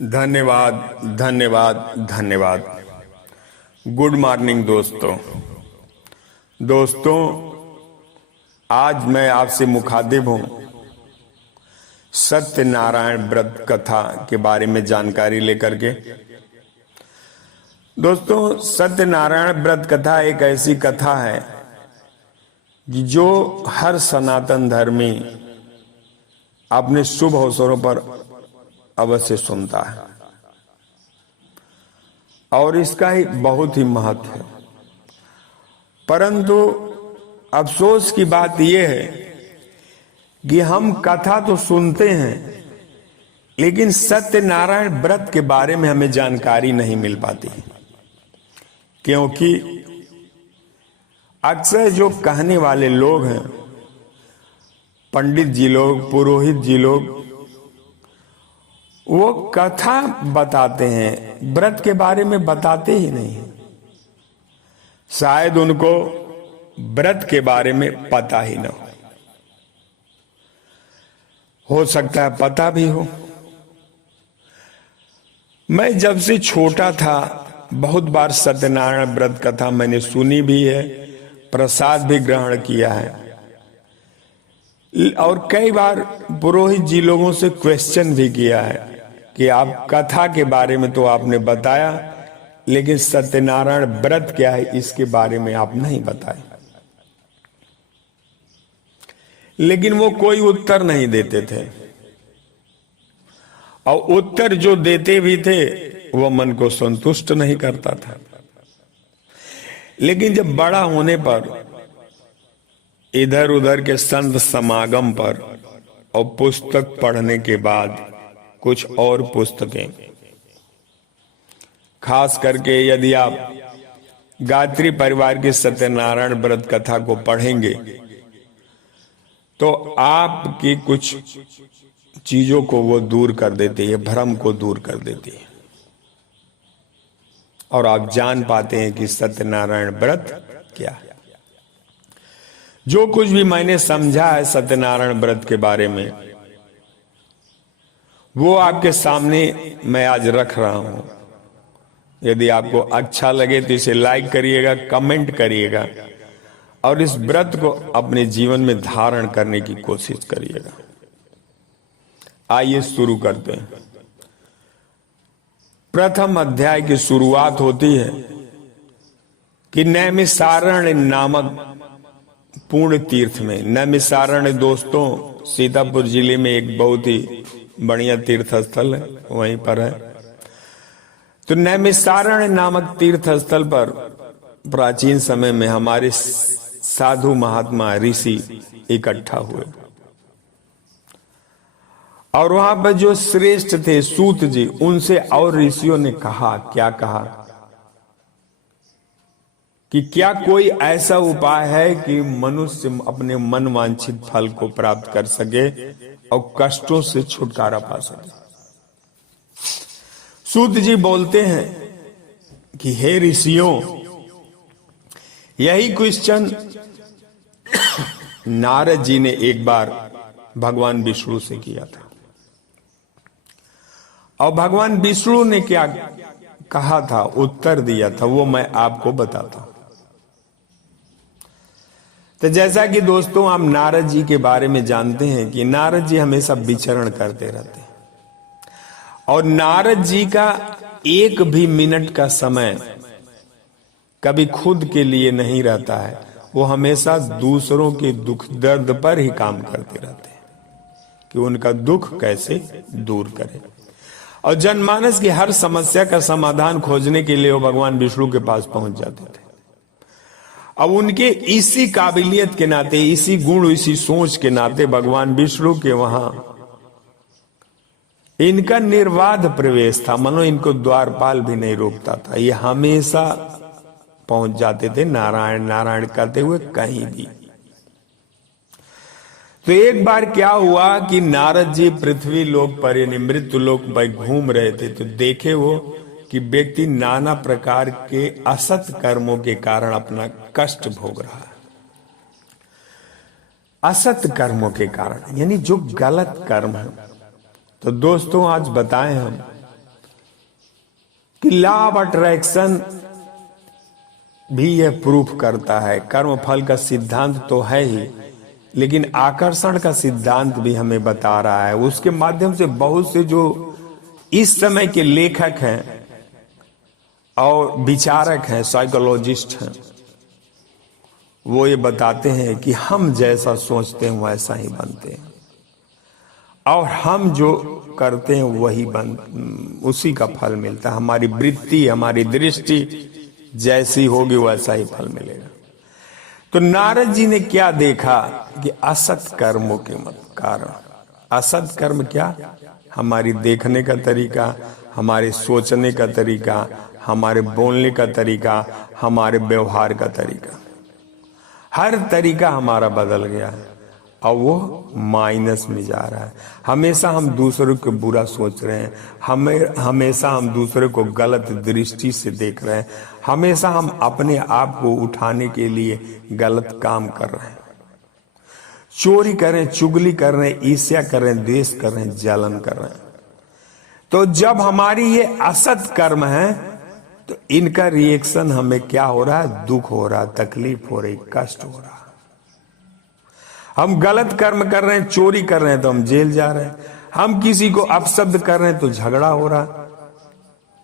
धन्यवाद धन्यवाद धन्यवाद। गुड मॉर्निंग दोस्तों, आज मैं आपसे मुखातिब हूं सत्यनारायण व्रत कथा के बारे में जानकारी लेकर के। दोस्तों, सत्यनारायण व्रत कथा एक ऐसी कथा है कि जो हर सनातन धर्मी अपने शुभ अवसरों पर अवश्य सुनता है और इसका ही बहुत ही महत्व है। परंतु अफसोस की बात यह है कि हम कथा तो सुनते हैं लेकिन सत्यनारायण व्रत के बारे में हमें जानकारी नहीं मिल पाती, क्योंकि अक्सर जो कहने वाले लोग हैं, पंडित जी लोग, पुरोहित जी लोग, वो कथा बताते हैं, व्रत के बारे में बताते ही नहीं है। शायद उनको व्रत के बारे में पता ही ना हो सकता है पता भी हो। मैं जब से छोटा था बहुत बार सत्यनारायण व्रत कथा मैंने सुनी भी है, प्रसाद भी ग्रहण किया है और कई बार पुरोहित जी लोगों से क्वेश्चन भी किया है कि आप कथा के बारे में तो आपने बताया, लेकिन सत्यनारायण व्रत क्या है इसके बारे में आप नहीं बताए। लेकिन वो कोई उत्तर नहीं देते थे और उत्तर जो देते भी थे वो मन को संतुष्ट नहीं करता था। लेकिन जब बड़ा होने पर इधर उधर के संत समागम पर और पुस्तक पढ़ने के बाद कुछ और पुस्तकें, खास करके यदि आप गायत्री परिवार की सत्यनारायण व्रत कथा को पढ़ेंगे तो आपकी कुछ चीजों को वो दूर कर देती है, भ्रम को दूर कर देती है और आप जान पाते हैं कि सत्यनारायण व्रत क्या है। जो कुछ भी मैंने समझा है सत्यनारायण व्रत के बारे में वो आपके सामने मैं आज रख रहा हूं। यदि आपको अच्छा लगे तो इसे लाइक करिएगा, कमेंट करिएगा और इस व्रत को अपने जीवन में धारण करने की कोशिश करिएगा। आइए शुरू करते हैं। प्रथम अध्याय की शुरुआत होती है कि नैमिषारण्य नामक पुण्य तीर्थ में, नैमिषारण्य दोस्तों सीतापुर जिले में एक बहुत ही बढ़िया तीर्थ स्थल है, वहीं पर है। तो नैमिषारण्य नामक तीर्थ स्थल पर प्राचीन समय में हमारे साधु महात्मा ऋषि इकट्ठा हुए और वहां पर जो श्रेष्ठ थे सूत जी, उनसे और ऋषियों ने कहा, क्या कहा कि क्या कोई ऐसा उपाय है कि मनुष्य अपने मन वांछित फल को प्राप्त कर सके और कष्टों से छुटकारा पा सके। सूत जी बोलते हैं कि हे ऋषियों, यही क्वेश्चन नारद जी ने एक बार भगवान विष्णु से किया था और भगवान विष्णु ने क्या कहा था, उत्तर दिया था, वो मैं आपको बताता हूं। तो जैसा कि दोस्तों आप नारद जी के बारे में जानते हैं कि नारद जी हमेशा विचरण करते रहते हैं और नारद जी का एक भी मिनट का समय कभी खुद के लिए नहीं रहता है। वो हमेशा दूसरों के दुख दर्द पर ही काम करते रहते हैं कि उनका दुख कैसे दूर करें और जनमानस की हर समस्या का समाधान खोजने के लिए वो भगवान विष्णु के पास पहुंच जाते थे। अब उनके इसी काबिलियत के नाते, इसी गुण, इसी सोच के नाते भगवान विष्णु के वहां इनका निर्बाध प्रवेश था, मानो इनको द्वारपाल भी नहीं रोकता था। ये हमेशा पहुंच जाते थे नारायण नारायण करते हुए कहीं भी। तो एक बार क्या हुआ कि नारद जी पृथ्वी लोक पर यानी मृत्यु लोक पर घूम रहे थे तो देखे वो कि व्यक्ति नाना प्रकार के असत कर्मों के कारण अपना कष्ट भोग रहा है। असत कर्मों के कारण यानी जो गलत कर्म है। तो दोस्तों आज बताएं हम कि लॉ ऑफ अट्रैक्शन भी यह प्रूफ करता है। कर्म फल का सिद्धांत तो है ही, लेकिन आकर्षण का सिद्धांत भी हमें बता रहा है। उसके माध्यम से बहुत से जो इस समय के लेखक हैं और विचारक हैं, साइकोलॉजिस्ट हैं, वो ये बताते हैं कि हम जैसा सोचते हैं वैसा ही बनते हैं, और हम जो करते हैं वही उसी का फल मिलता है। हमारी वृत्ति, हमारी दृष्टि जैसी होगी वैसा ही फल मिलेगा। तो नारद जी ने क्या देखा कि असत कर्मों के कारण, असत कर्म क्या, हमारी देखने का तरीका, हमारे सोचने का तरीका, हमारे बोलने का तरीका, हमारे व्यवहार का तरीका, हर तरीका हमारा बदल गया है और वो माइनस में जा रहा है। हमेशा हम दूसरों को बुरा सोच रहे हैं, हमेशा हम दूसरे को गलत दृष्टि से देख रहे हैं, हमेशा हम अपने आप को उठाने के लिए गलत काम कर रहे हैं, चोरी कर रहे हैं, चुगली कर रहे हैं, ईर्ष्या कर रहे हैं, द्वेष कर रहे हैं, जलन कर रहे हैं। तो जब हमारी ये असत कर्म है तो इनका रिएक्शन हमें क्या हो रहा है, दुख हो रहा, तकलीफ हो रही, कष्ट हो रहा। हम गलत कर्म कर रहे हैं, चोरी कर रहे हैं तो हम जेल जा रहे हैं, हम किसी को अपशब्द कर रहे हैं तो झगड़ा हो रहा।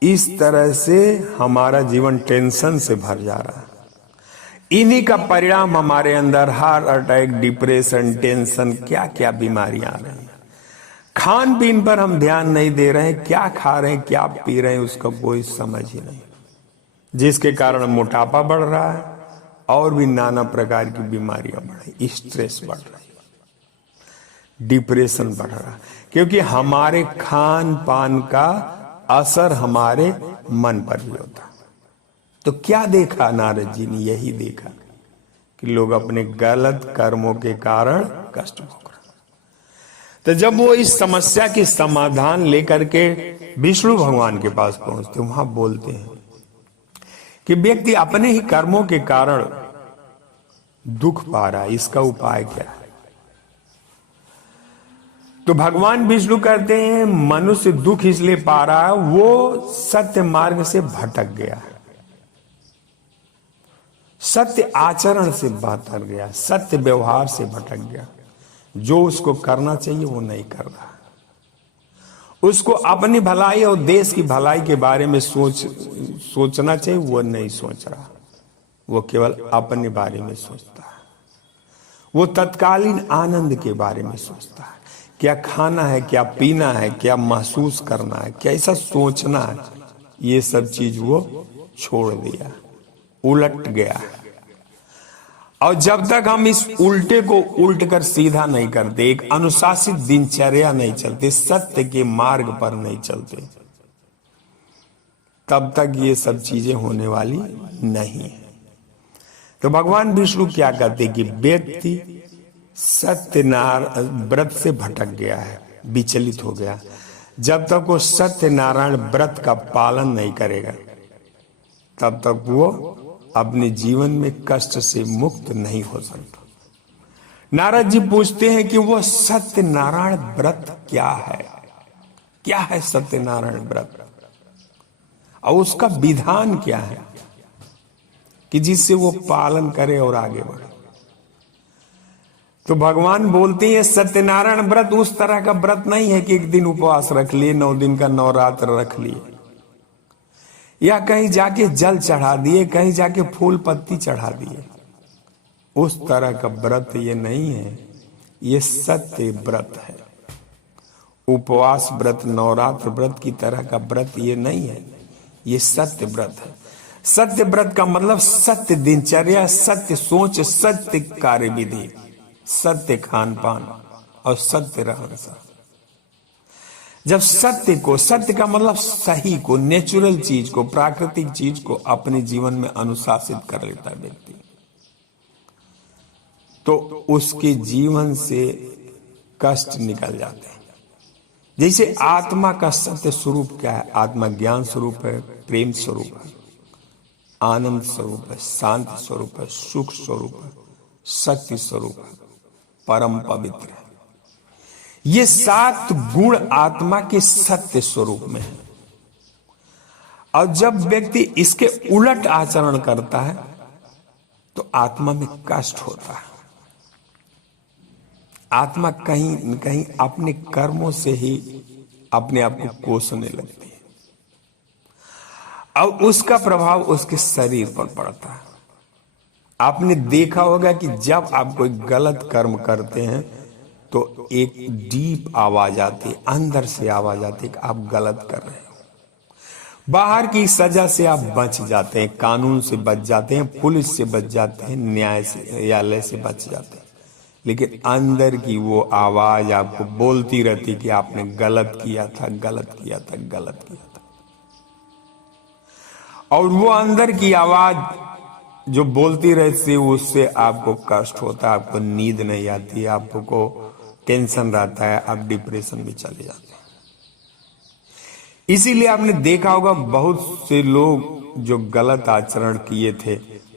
इस तरह से हमारा जीवन टेंशन से भर जा रहा है। इन्हीं का परिणाम हमारे अंदर हार्ट अटैक, डिप्रेशन, टेंशन, क्या क्या बीमारियां आ रही हैं। खान पीन पर हम ध्यान नहीं दे रहे हैं, क्या खा रहे हैं, क्या पी रहे हैं, उसका कोई समझ ही नहीं, जिसके कारण मोटापा बढ़ रहा है और भी नाना प्रकार की बीमारियां बढ़ रही, स्ट्रेस बढ़ रही, डिप्रेशन बढ़ रहा, क्योंकि हमारे खान पान का असर हमारे मन पर भी होता। तो क्या देखा नारद जी ने, यही देखा कि लोग अपने गलत कर्मों के कारण कष्ट भोग रहे। तो जब वो इस समस्या की समाधान लेकर के विष्णु भगवान के पास पहुंचते, वहां बोलते हैं कि व्यक्ति अपने ही कर्मों के कारण दुख पा रहा है, इसका उपाय क्या है। तो भगवान विष्णु कहते हैं मनुष्य दुख इसलिए पा रहा है, वो सत्य मार्ग से भटक गया है, सत्य आचरण से भटक गया, सत्य व्यवहार से भटक गया। जो उसको करना चाहिए वो नहीं कर रहा, उसको अपनी भलाई और देश की भलाई के बारे में सोचना चाहिए वो नहीं सोच रहा, वो केवल अपने बारे में सोचता है, वो तत्कालीन आनंद के बारे में सोचता है, क्या खाना है, क्या पीना है, क्या महसूस करना है, कैसा सोचना है, ये सब चीज वो छोड़ दिया, उलट गया। और जब तक हम इस उल्टे को उल्ट कर सीधा नहीं करते, एक अनुशासित दिनचर्या नहीं चलते, सत्य के मार्ग पर नहीं चलते, तब तक ये सब चीजें होने वाली नहीं है। तो भगवान विष्णु क्या कहते कि व्यक्ति सत्यनारायण व्रत से भटक गया है, विचलित हो गया, जब तक वो सत्यनारायण व्रत का पालन नहीं करेगा तब तक वो अपने जीवन में कष्ट से मुक्त नहीं हो सकता। नारद जी पूछते हैं कि वो सत्यनारायण व्रत क्या है, क्या है सत्यनारायण व्रत, और उसका विधान क्या है कि जिससे वो पालन करे और आगे बढ़े। तो भगवान बोलते हैं सत्यनारायण व्रत उस तरह का व्रत नहीं है कि एक दिन उपवास रख लिए, 9 दिन का नवरात्र रख लिए, या कहीं जाके जल चढ़ा दिए, कहीं जाके फूल पत्ती चढ़ा दिए, उस तरह का व्रत ये नहीं है, ये सत्य व्रत है। उपवास व्रत, नवरात्र व्रत की तरह का व्रत ये नहीं है, ये सत्य व्रत है। सत्य व्रत का मतलब सत्य दिनचर्या, सत्य सोच, सत्य कार्य विधि, सत्य खान पान और सत्य रहन सहन। जब सत्य को, सत्य का मतलब सही को, नेचुरल चीज को, प्राकृतिक चीज को अपने जीवन में अनुशासित कर लेता है व्यक्ति, तो उसके जीवन से कष्ट निकल जाते हैं। जैसे आत्मा का सत्य स्वरूप क्या है, आत्मा ज्ञान स्वरूप है, प्रेम स्वरूप है, आनंद स्वरूप है, शांति स्वरूप है, सुख स्वरूप है, शक्ति स्वरूप है, परम पवित्र है। ये 7 गुण आत्मा के सत्य स्वरूप में है। और जब व्यक्ति इसके उलट आचरण करता है तो आत्मा में कष्ट होता है। आत्मा कहीं न कहीं अपने कर्मों से ही अपने आप को कोसने लगती है और उसका प्रभाव उसके शरीर पर पड़ता है। आपने देखा होगा कि जब आप कोई गलत कर्म करते हैं तो एक डीप आवाज आती है, अंदर से आवाज आती है कि आप गलत कर रहे हो। बाहर की सजा से आप बच जाते हैं, कानून से बच जाते हैं, पुलिस से बच जाते हैं, न्यायालय से बच जाते हैं, लेकिन अंदर की वो आवाज आपको बोलती रहती कि आपने गलत किया था, गलत किया था, गलत किया था। और वो अंदर की आवाज जो बोलती रहती उससे आपको कष्ट होता है, आपको नींद नहीं आती, आपको टेंशन रहता है, आप डिप्रेशन में चले जाते हैं। इसीलिए आपने देखा होगा बहुत से लोग जो गलत आचरण किए थे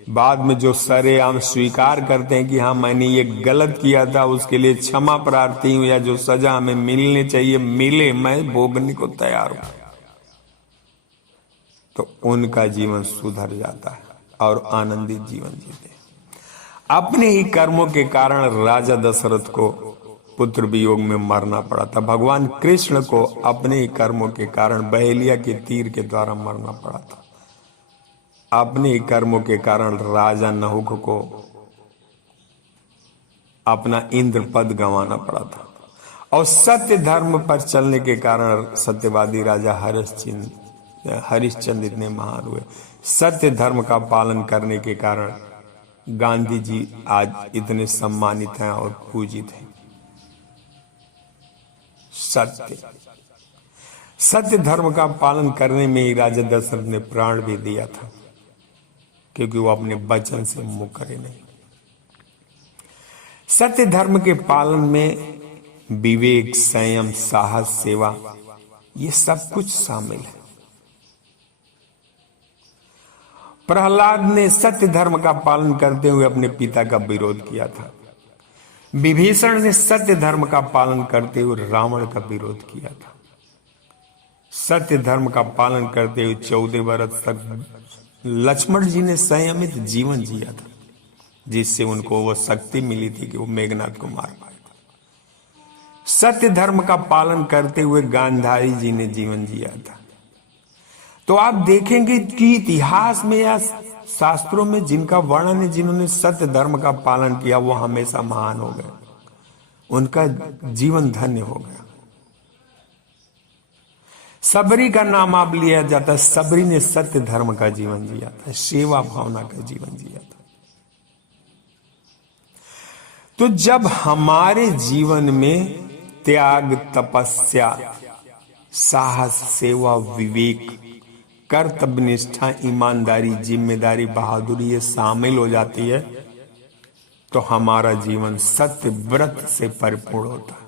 बाद में जो सरेआम स्वीकार करते हैं कि हाँ मैंने ये गलत किया था, उसके लिए क्षमा प्रार्थी हूं या जो सजा हमें मिलनी चाहिए मिले, मैं भोगने को तैयार हूं, तो उनका जीवन सुधर जाता है और आनंदित जीवन जीते। अपने ही कर्मों के कारण राजा दशरथ को पुत्र वियोग में मरना पड़ा था। भगवान कृष्ण को अपने ही कर्मों के कारण बहेलिया के तीर के द्वारा मरना पड़ा था। अपने ही कर्मों के कारण राजा नहुक को अपना इंद्र पद गंवाना पड़ा था और सत्य धर्म पर चलने के कारण सत्यवादी राजा हरिश्चंद्र इतने महान हुए। सत्य धर्म का पालन करने के कारण गांधी जी आज इतने सम्मानित हैं और पूजित हैं। सत्य धर्म का पालन करने में ही राजा दशरथ ने प्राण भी दिया था, क्योंकि वो अपने वचन से मुकरे नहीं। सत्य धर्म के पालन में विवेक, संयम, साहस, सेवा, ये सब कुछ शामिल है। प्रहलाद ने सत्य धर्म का पालन करते हुए अपने पिता का विरोध किया था। विभीषण ने सत्य धर्म का पालन करते हुए रावण का विरोध किया था। सत्य धर्म का पालन करते हुए 14 वर्ष तक लक्ष्मण जी ने संयमित जीवन जिया था, जिससे उनको वो शक्ति मिली थी कि वो मेघनाथ को मार पाए। सत्य धर्म का पालन करते हुए गांधारी जी ने जीवन जिया था। तो आप देखेंगे कि इतिहास में या शास्त्रों में जिनका वर्णन है, जिन्होंने सत्य धर्म का पालन किया, वो हमेशा महान हो गए, उनका जीवन धन्य हो गया। सबरी का नाम आप लिया जाता है, सबरी ने सत्य धर्म का जीवन जिया था, सेवा भावना का जीवन जिया था। तो जब हमारे जीवन में त्याग, तपस्या, साहस, सेवा, विवेक, कर्तव्य निष्ठा, ईमानदारी, जिम्मेदारी, बहादुरी ये शामिल हो जाती है तो हमारा जीवन सत्य व्रत से परिपूर्ण होता है।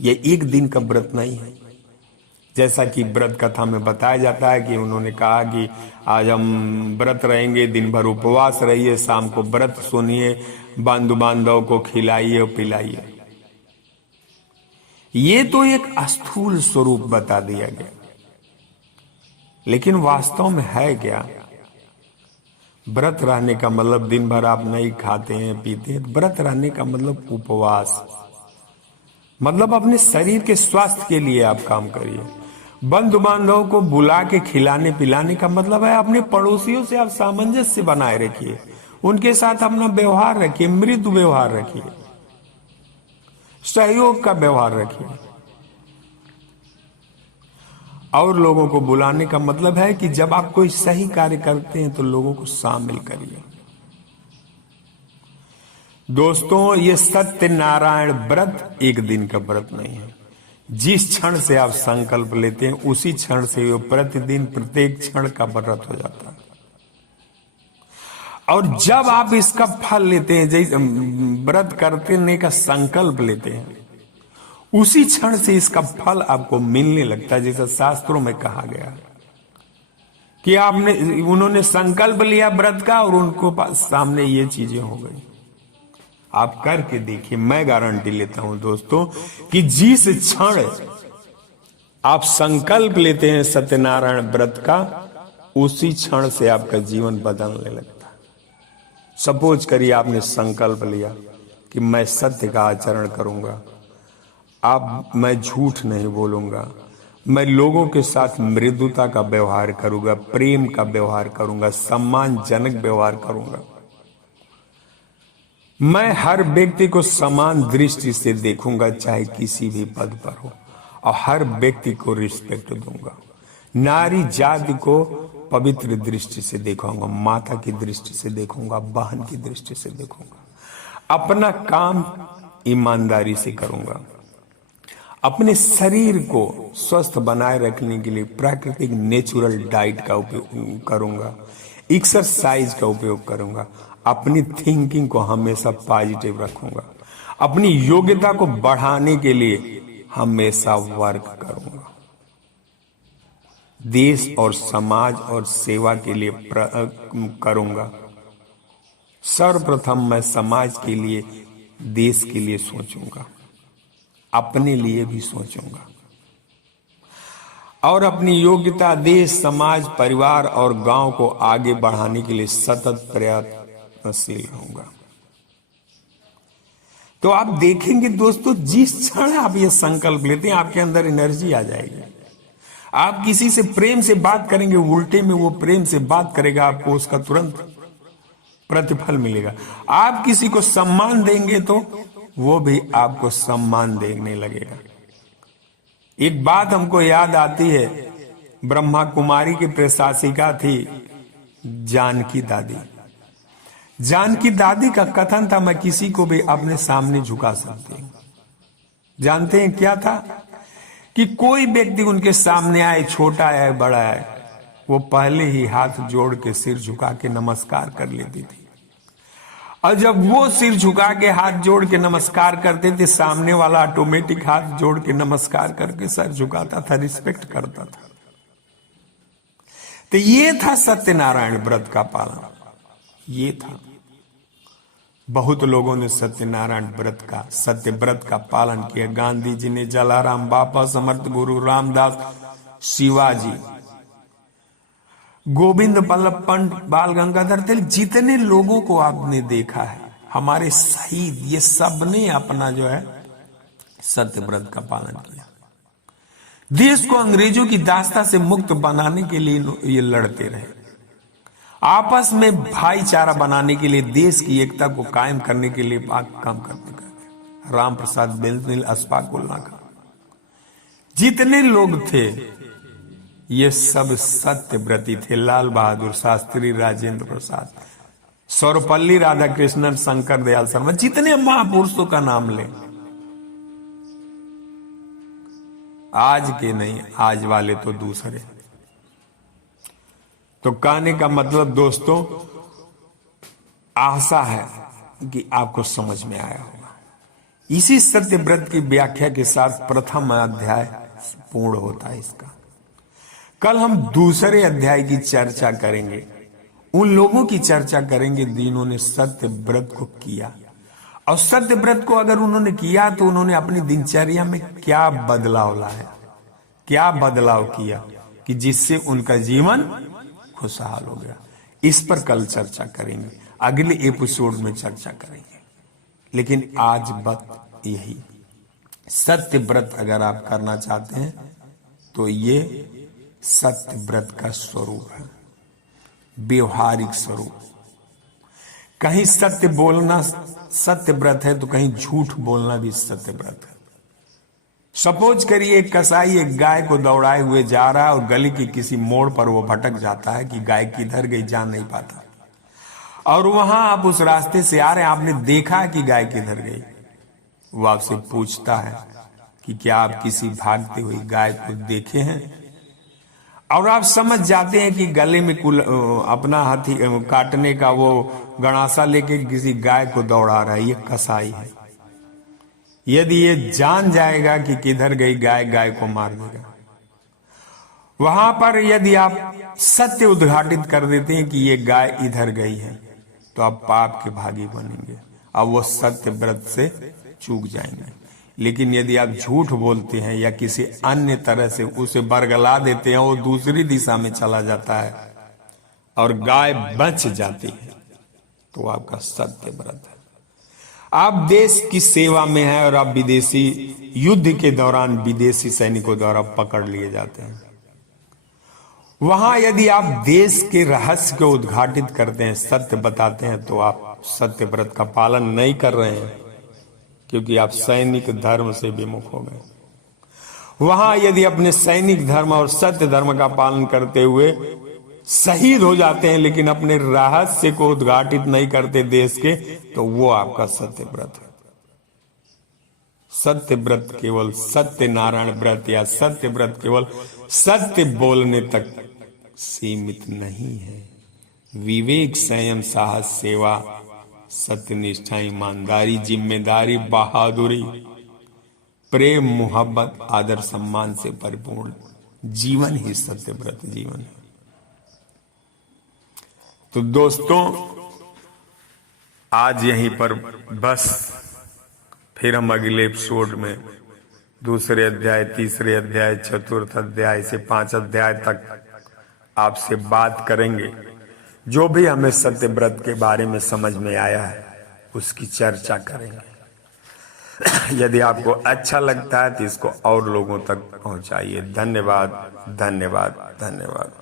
ये एक दिन का व्रत नहीं है, जैसा कि व्रत कथा में बताया जाता है कि उन्होंने कहा कि आज हम व्रत रहेंगे, दिन भर उपवास रहिए, शाम को व्रत सुनिए, बंधु बांधव को खिलाइए और पिलाइए। ये तो एक स्थूल स्वरूप बता दिया गया, लेकिन वास्तव में है क्या? व्रत रहने का मतलब दिन भर आप नहीं खाते हैं, पीते हैं। व्रत रहने का मतलब उपवास, मतलब अपने शरीर के स्वास्थ्य के लिए आप काम करिए। बंधु बांधव को बुला के खिलाने पिलाने का मतलब है अपने पड़ोसियों से आप सामंजस्य बनाए रखिए, उनके साथ अपना व्यवहार रखिए, मृदु व्यवहार रखिए, सहयोग का व्यवहार रखिए। और लोगों को बुलाने का मतलब है कि जब आप कोई सही कार्य करते हैं तो लोगों को शामिल करिए। दोस्तों, ये सत्यनारायण व्रत एक दिन का व्रत नहीं है। जिस क्षण से आप संकल्प लेते हैं उसी क्षण से वो प्रतिदिन प्रत्येक क्षण का व्रत हो जाता है। और जब आप इसका फल लेते हैं, जैसे व्रत करने का संकल्प लेते हैं, उसी क्षण से इसका फल आपको मिलने लगता है। जैसा शास्त्रों में कहा गया कि उन्होंने संकल्प लिया व्रत का और उनको सामने ये चीजें हो गई। आप करके देखिए, मैं गारंटी लेता हूं दोस्तों कि जिस क्षण आप संकल्प लेते हैं सत्यनारायण व्रत का, उसी क्षण से आपका जीवन बदलने लगता है। सपोज करिए आपने संकल्प लिया कि मैं सत्य का आचरण करूंगा, अब मैं झूठ नहीं बोलूंगा, मैं लोगों के साथ मृदुता का व्यवहार करूंगा, प्रेम का व्यवहार करूंगा, सम्मानजनक व्यवहार करूंगा, मैं हर व्यक्ति को समान दृष्टि से देखूंगा चाहे किसी भी पद पर हो, और हर व्यक्ति को रिस्पेक्ट दूंगा, नारी जाति को पवित्र दृष्टि से देखूंगा, माता की दृष्टि से देखूंगा, बहन की दृष्टि से देखूंगा, अपना काम ईमानदारी से करूंगा, अपने शरीर को स्वस्थ बनाए रखने के लिए प्राकृतिक नेचुरल डाइट का उपयोग करूंगा, एक्सरसाइज का उपयोग करूंगा, अपनी थिंकिंग को हमेशा पॉजिटिव रखूंगा, अपनी योग्यता को बढ़ाने के लिए हमेशा वर्क करूंगा, देश और समाज और सेवा के लिए करूंगा। सर्वप्रथम मैं समाज के लिए, देश के लिए सोचूंगा, अपने लिए भी सोचूंगा, और अपनी योग्यता देश, समाज, परिवार और गांव को आगे बढ़ाने के लिए सतत प्रयत्नशील रहूंगा। तो आप देखेंगे दोस्तों, जिस क्षण आप ये संकल्प लेते हैं आपके अंदर एनर्जी आ जाएगी। आप किसी से प्रेम से बात करेंगे, उल्टे में वो प्रेम से बात करेगा, आपको उसका तुरंत प्रतिफल मिलेगा। आप किसी को सम्मान देंगे तो वो भी आपको सम्मान देने लगेगा। एक बात हमको याद आती है, ब्रह्मा कुमारी की प्रशासिका थी जानकी दादी। जानकी दादी का कथन था, मैं किसी को भी अपने सामने झुका सकती हूं। जानते हैं क्या था? कि कोई व्यक्ति उनके सामने आए, छोटा है बड़ा है, वो पहले ही हाथ जोड़ के सिर झुका के नमस्कार कर लेती थी। और जब वो सिर झुका के हाथ जोड़ के नमस्कार करते थे, सामने वाला ऑटोमेटिक हाथ जोड़ के नमस्कार करके सर झुकाता था, रिस्पेक्ट करता था। तो ये था सत्यनारायण व्रत का पालन, ये था। बहुत लोगों ने सत्यनारायण व्रत का, सत्य व्रत का पालन किया। गांधी जी ने, जलाराम बापा, समर्थ गुरु रामदास, शिवाजी, गोविंद बल्लभ पंत, बाल गंगाधर तिलक, जितने लोगों को आपने देखा है, हमारे शहीद, ये सब ने अपना जो है सत्य व्रत का पालन किया। देश को अंग्रेजों की दास्ता से मुक्त बनाने के लिए ये लड़ते रहे, आपस में भाईचारा बनाने के लिए, देश की एकता को कायम करने के लिए काम करते। राम प्रसाद बिस्मिल, अशफाक उल्लाह खां, जितने लोग थे ये सब सत्यव्रती थे। लाल बहादुर शास्त्री, राजेंद्र प्रसाद, सर्वपल्ली राधाकृष्णन, शंकर दयाल शर्मा, जितने महापुरुषों का नाम ले, आज के नहीं, आज वाले तो दूसरे। तो कहने का मतलब दोस्तों, आशा है कि आपको समझ में आया होगा। इसी सत्य व्रत की व्याख्या के साथ प्रथम अध्याय पूर्ण होता है इसका। कल हम दूसरे अध्याय की चर्चा करेंगे, उन लोगों की चर्चा करेंगे जिन्होंने सत्य व्रत को किया, और सत्य व्रत को अगर उन्होंने किया तो उन्होंने अपनी दिनचर्या में क्या बदलाव लाया, क्या बदलाव किया कि जिससे उनका जीवन खुशहाल हो गया। इस पर कल चर्चा करेंगे, अगले एपिसोड में चर्चा करेंगे। लेकिन आज बात यही, सत्य व्रत अगर आप करना चाहते हैं तो ये सत्य व्रत का स्वरूप है, व्यवहारिक स्वरूप। कहीं सत्य बोलना सत्य व्रत है तो कहीं झूठ बोलना भी सत्य व्रत है। सपोज करिए एक कसाई एक गाय को दौड़ाए हुए जा रहा है और गली के किसी मोड़ पर वो भटक जाता है कि गाय किधर गई जान नहीं पाता, और वहां आप उस रास्ते से आ रहे हैं, आपने देखा कि गाय किधर गई। वो आपसे पूछता है कि क्या आप किसी भागते हुई गाय को देखे हैं, और आप समझ जाते हैं कि गले में अपना हाथी काटने का वो गणासा लेके किसी गाय को दौड़ा रहा है, ये कसाई है। यदि ये जान जाएगा कि किधर गई गाय, गाय को मार देगा। वहां पर यदि आप सत्य उद्घाटित कर देते हैं कि ये गाय इधर गई है, तो आप पाप के भागी बनेंगे, अब वो सत्य व्रत से चूक जाएंगे। लेकिन यदि आप झूठ बोलते हैं या किसी अन्य तरह से उसे बरगला देते हैं, वो दूसरी दिशा में चला जाता है, और गाय बच जाती है तो आपका सत्य व्रत है। आप देश की सेवा में हैं और आप विदेशी युद्ध के दौरान विदेशी सैनिकों द्वारा पकड़ लिए जाते हैं। वहां यदि आप देश के रहस्य को उद्घाटित करते हैं, सत्य बताते हैं, तो आप सत्य व्रत का पालन नहीं कर रहे हैं, क्योंकि आप सैनिक धर्म से विमुख हो गए। वहां यदि अपने सैनिक धर्म और सत्य धर्म का पालन करते हुए शहीद हो जाते हैं, लेकिन अपने रहस्य को उद्घाटित नहीं करते देश के, तो वो आपका सत्य व्रत है। सत्य व्रत केवल सत्य नारायण व्रत या सत्य व्रत केवल सत्य बोलने तक सीमित नहीं है। विवेक, संयम, साहस, सेवा, सत्यनिष्ठा, ईमानदारी, जिम्मेदारी, बहादुरी, प्रेम, मोहब्बत, आदर, सम्मान से परिपूर्ण जीवन ही सत्य व्रत जीवन है। तो दोस्तों, आज यहीं पर बस, फिर हम अगले एपिसोड में दूसरे अध्याय, तीसरे अध्याय, चतुर्थ अध्याय से 5 अध्याय तक आपसे बात करेंगे। जो भी हमें सत्य व्रत के बारे में समझ में आया है उसकी चर्चा करेंगे। यदि आपको अच्छा लगता है तो इसको और लोगों तक पहुंचाइए। धन्यवाद, धन्यवाद, धन्यवाद।